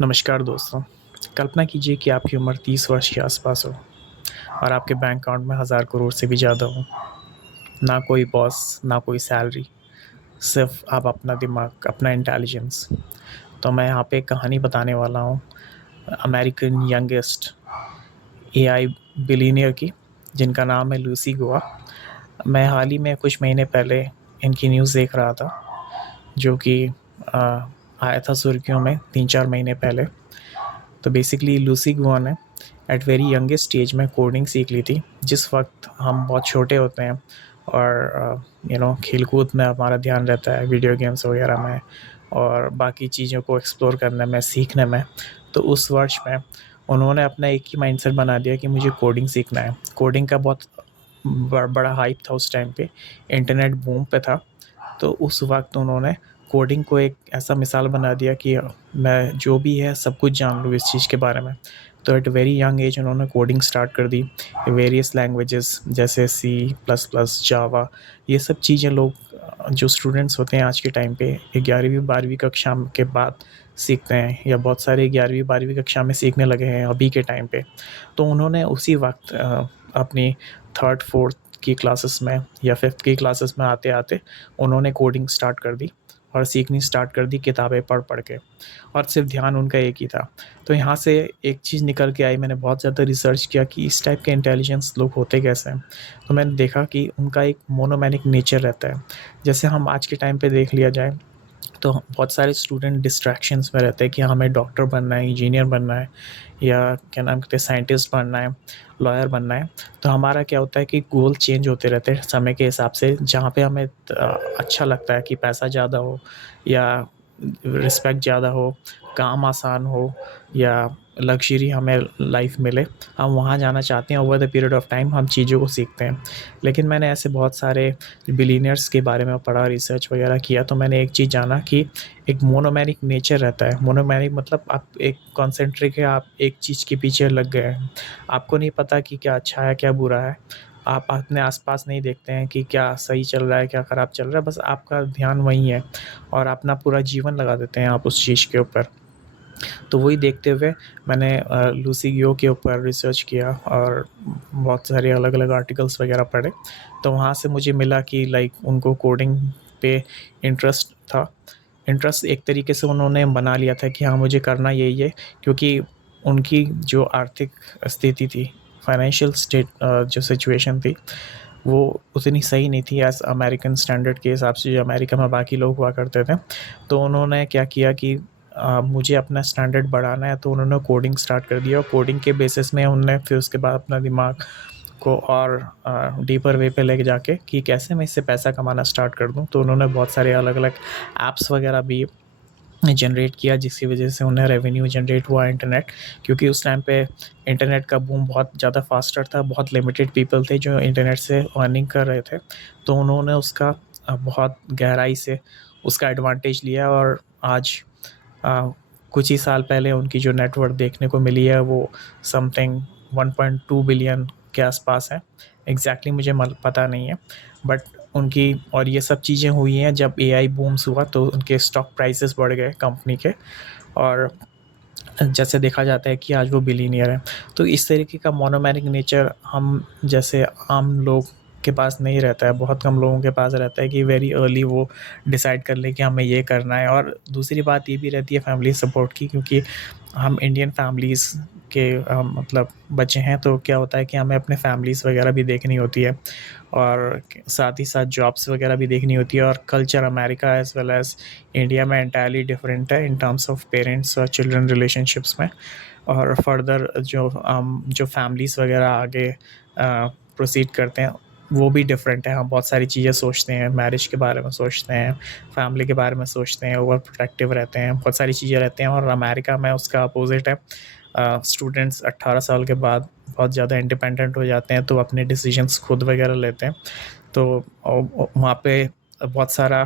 नमस्कार दोस्तों। कल्पना कीजिए कि आपकी उम्र 30 वर्ष के आसपास हो और आपके बैंक अकाउंट में हज़ार करोड़ से भी ज़्यादा हो। ना कोई बॉस, ना कोई सैलरी, सिर्फ आप अपना दिमाग, अपना इंटेलिजेंस। तो मैं यहाँ पे एक कहानी बताने वाला हूँ अमेरिकन यंगेस्ट एआई बिलियनियर की, जिनका नाम है लूसी गोआ। मैं हाल ही में कुछ महीने पहले इनकी न्यूज़ देख रहा था, जो कि अ, आया था सुर्खियों में 3-4 महीने पहले। तो बेसिकली लूसी गुआ ने एट वेरी यंगेस्ट एज में कोडिंग सीख ली थी। जिस वक्त हम बहुत छोटे होते हैं और खेल कूद में हमारा ध्यान रहता है, वीडियो गेम्स वगैरह में और बाकी चीज़ों को एक्सप्लोर करने में, सीखने में, तो उस वर्ष में उन्होंने अपना एक ही माइंडसेट बना दिया कि मुझे कोडिंग सीखना है। कोडिंग का बहुत बड़ा हाइप था उस टाइम पे, इंटरनेट बूम पे था। तो उस वक्त उन्होंने कोडिंग को एक ऐसा मिसाल बना दिया कि मैं जो भी है सब कुछ जान लूँ इस चीज़ के बारे में। तो एट वेरी यंग एज उन्होंने कोडिंग स्टार्ट कर दी। वेरियस लैंग्वेजेस जैसे सी प्लस प्लस, जावा, ये सब चीज़ें लोग जो स्टूडेंट्स होते हैं आज के टाइम पे 11वीं 12वीं कक्षा के बाद सीखते हैं, या बहुत सारे 11वीं 12वीं कक्षा में सीखने लगे हैं अभी के टाइम पे। तो उन्होंने उसी वक्त अपनी थर्ड फोर्थ की क्लासेस में या फिफ्थ की क्लासेस में आते आते उन्होंने कोडिंग स्टार्ट कर दी और सीखनी स्टार्ट कर दी किताबें पढ़ पढ़ के, और सिर्फ ध्यान उनका एक ही था। तो यहाँ से एक चीज़ निकल के आई, मैंने बहुत ज़्यादा रिसर्च किया कि इस टाइप के इंटेलिजेंस लोग होते कैसे हैं। तो मैंने देखा कि उनका एक मोनोमैनिक नेचर रहता है। जैसे हम आज के टाइम पे देख लिया जाए तो बहुत सारे स्टूडेंट डिस्ट्रैक्शंस में रहते हैं कि हमें डॉक्टर बनना है, इंजीनियर बनना है, या क्या नाम कहते हैं, साइंटिस्ट बनना है, लॉयर बनना है। तो हमारा क्या होता है कि गोल चेंज होते रहते हैं समय के हिसाब से। जहाँ पे हमें अच्छा लगता है कि पैसा ज़्यादा हो, या रिस्पेक्ट ज़्यादा हो, काम आसान हो, या लग्जरी हमें लाइफ मिले, हम वहाँ जाना चाहते हैं। Over the period of time हम चीज़ों को सीखते हैं। लेकिन मैंने ऐसे बहुत सारे बिलीनियर्स के बारे में पढ़ा, रिसर्च वगैरह किया, तो मैंने एक चीज़ जाना कि एक मोनोमैनिक नेचर रहता है। मोनोमैनिक मतलब आप एक कॉन्सेंट्रिक है, आप एक चीज़ के पीछे लग गए हैं। आपको नहीं पता कि क्या अच्छा है, क्या बुरा है। आप अपने आसपास नहीं देखते हैं कि क्या सही चल रहा है, क्या ख़राब चल रहा है, बस आपका ध्यान वहीं है और अपना पूरा जीवन लगा देते हैं आप उस चीज़ के ऊपर। तो वही देखते हुए मैंने लूसी गियो के ऊपर रिसर्च किया और बहुत सारे अलग-अलग आर्टिकल्स वगैरह पढ़े। तो वहाँ से मुझे मिला कि लाइक उनको कोडिंग पे इंटरेस्ट था। इंटरेस्ट एक तरीके से उन्होंने बना लिया था कि हाँ, मुझे करना यही है, क्योंकि उनकी जो आर्थिक स्थिति थी, फाइनेंशियल जो सिचुएशन थी, वो उतनी सही नहीं थी एज़ अमेरिकन स्टैंडर्ड के हिसाब से, जो अमेरिका में बाकी लोग हुआ करते थे। तो उन्होंने क्या किया कि मुझे अपना स्टैंडर्ड बढ़ाना है, तो उन्होंने कोडिंग स्टार्ट कर दिया और कोडिंग के बेसिस में उन्होंने फिर उसके बाद अपना दिमाग को और डीपर वे पे लेके जाके कि कैसे मैं इससे पैसा कमाना स्टार्ट कर दूँ। तो उन्होंने बहुत सारे अलग-अलग ऐप्स वगैरह भी जनरेट किया, जिसकी वजह से उन्हें रेवेन्यू जनरेट हुआ इंटरनेट। क्योंकि उस टाइम पे इंटरनेट का बूम बहुत ज़्यादा फास्टर था, बहुत लिमिटेड पीपल थे जो इंटरनेट से अर्निंग कर रहे थे। तो उन्होंने उसका बहुत गहराई से उसका एडवांटेज लिया, और आज कुछ ही साल पहले उनकी जो नेटवर्थ देखने को मिली है वो समथिंग 1.2 बिलियन के आसपास है। एग्जैक्टली मुझे पता नहीं है, बट उनकी, और ये सब चीज़ें हुई हैं जब एआई बूम्स हुआ, तो उनके स्टॉक प्राइसेस बढ़ गए कंपनी के, और जैसे देखा जाता है कि आज वो बिलीनियर है। तो इस तरीके का मोनोमैनिक नेचर हम जैसे आम लोग के पास नहीं रहता है, बहुत कम लोगों के पास रहता है कि वेरी अर्ली वो डिसाइड कर ले कि हमें ये करना है। और दूसरी बात ये भी रहती है फैमिली सपोर्ट की, क्योंकि हम इंडियन फैमिलीज़ के मतलब बच्चे हैं, तो क्या होता है कि हमें अपने फैमिलीज़ वगैरह भी देखनी होती है, और साथ ही साथ जॉब्स वगैरह भी देखनी होती है। और culture America as well as India में एंटायरली डिफरेंट है इन टर्म्स ऑफ पेरेंट्स और चिल्ड्रन रिलेशनशिप्स में। और फर्दर जो फैमिलीज़ वगैरह आगे प्रोसीड करते हैं, वो भी डिफरेंट है। हम बहुत सारी चीज़ें सोचते हैं, मैरिज के बारे में सोचते हैं, फैमिली के बारे में सोचते हैं, ओवर प्रोटेक्टिव रहते हैं, बहुत सारी चीज़ें रहते हैं। और अमेरिका में उसका अपोजिट है। स्टूडेंट्स 18 साल के बाद बहुत ज़्यादा इंडिपेंडेंट हो जाते हैं, तो अपने डिसीजंस खुद वगैरह लेते हैं। तो वहाँ पे बहुत सारा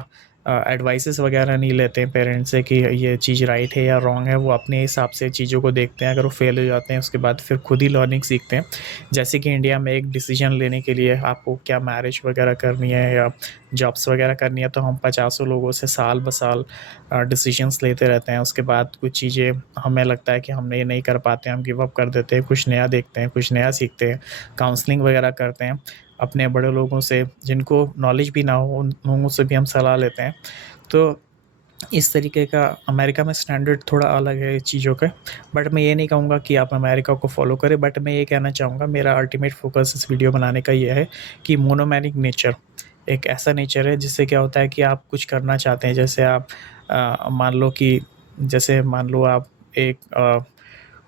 एडवाइसेस वगैरह नहीं लेते हैं पेरेंट्स से कि ये चीज़ राइट है या रॉन्ग है। वो अपने हिसाब से चीज़ों को देखते हैं, अगर वो फेल हो जाते हैं उसके बाद फिर खुद ही लर्निंग सीखते हैं। जैसे कि इंडिया में एक डिसीजन लेने के लिए आपको क्या मैरिज वगैरह करनी है या जॉब्स वगैरह करनी है, तो हम पचासों लोगों से साल ब साल डिसीजंस लेते रहते हैं। उसके बाद कुछ चीज़ें हमें लगता है कि हम ये नहीं कर पाते हैं, हम गिव अप कर देते हैं, कुछ नया देखते हैं, कुछ नया सीखते हैं, काउंसलिंग वगैरह करते हैं अपने बड़े लोगों से, जिनको नॉलेज भी ना हो उन लोगों से भी हम सलाह लेते हैं। तो इस तरीके का अमेरिका में स्टैंडर्ड थोड़ा अलग है इस चीज़ों का। बट मैं ये नहीं कहूँगा कि आप अमेरिका को फॉलो करें, बट मैं ये कहना चाहूँगा, मेरा अल्टीमेट फोकस इस वीडियो बनाने का ये है कि मोनोमैनिक नेचर एक ऐसा नेचर है जिससे क्या होता है कि आप कुछ करना चाहते हैं। जैसे आप मान लो आप एक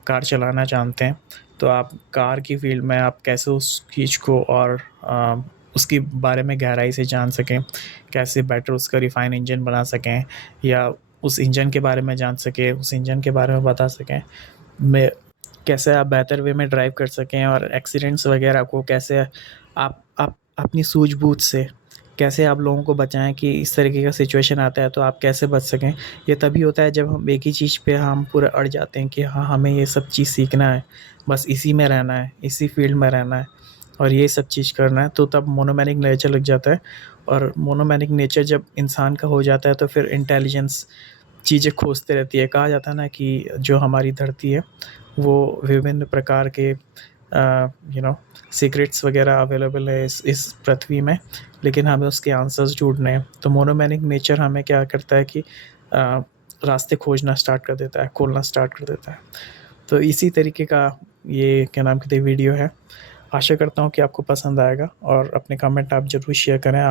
कार चलाना जानते हैं, तो आप कार की फील्ड में आप कैसे उस चीज़ को और उसके बारे में गहराई से जान सकें, कैसे बेटर उसका रिफाइन इंजन बना सकें, या उस इंजन के बारे में जान सकें, उस इंजन के बारे में बता सकें, में कैसे आप बेहतर वे में ड्राइव कर सकें, और एक्सीडेंट्स वगैरह को कैसे आप अपनी सूझबूझ से कैसे आप लोगों को बचाएं कि इस तरीके का सिचुएशन आता है तो आप कैसे बच सकें। ये तभी होता है जब हम एक ही चीज़ पे हम पूरा अड़ जाते हैं कि हाँ, हमें ये सब चीज़ सीखना है, बस इसी में रहना है, इसी फील्ड में रहना है और ये सब चीज़ करना है, तो तब मोनोमैनिक नेचर लग जाता है। और मोनोमैनिक नेचर जब इंसान का हो जाता है तो फिर इंटेलिजेंस चीज़ें खोजते रहती है। कहा जाता है ना कि जो हमारी धरती है वो विभिन्न प्रकार के सीक्रेट्स वगैरह अवेलेबल है इस पृथ्वी में, लेकिन हमें उसके आंसर्स ढूँढने हैं। तो मोनोमैनिक नेचर हमें क्या करता है कि रास्ते खोजना स्टार्ट कर देता है, खोलना स्टार्ट कर देता है। तो इसी तरीके का ये क्या नाम कहते हैं वीडियो है। आशा करता हूँ कि आपको पसंद आएगा और अपने कमेंट आप ज़रूर शेयर करें। आप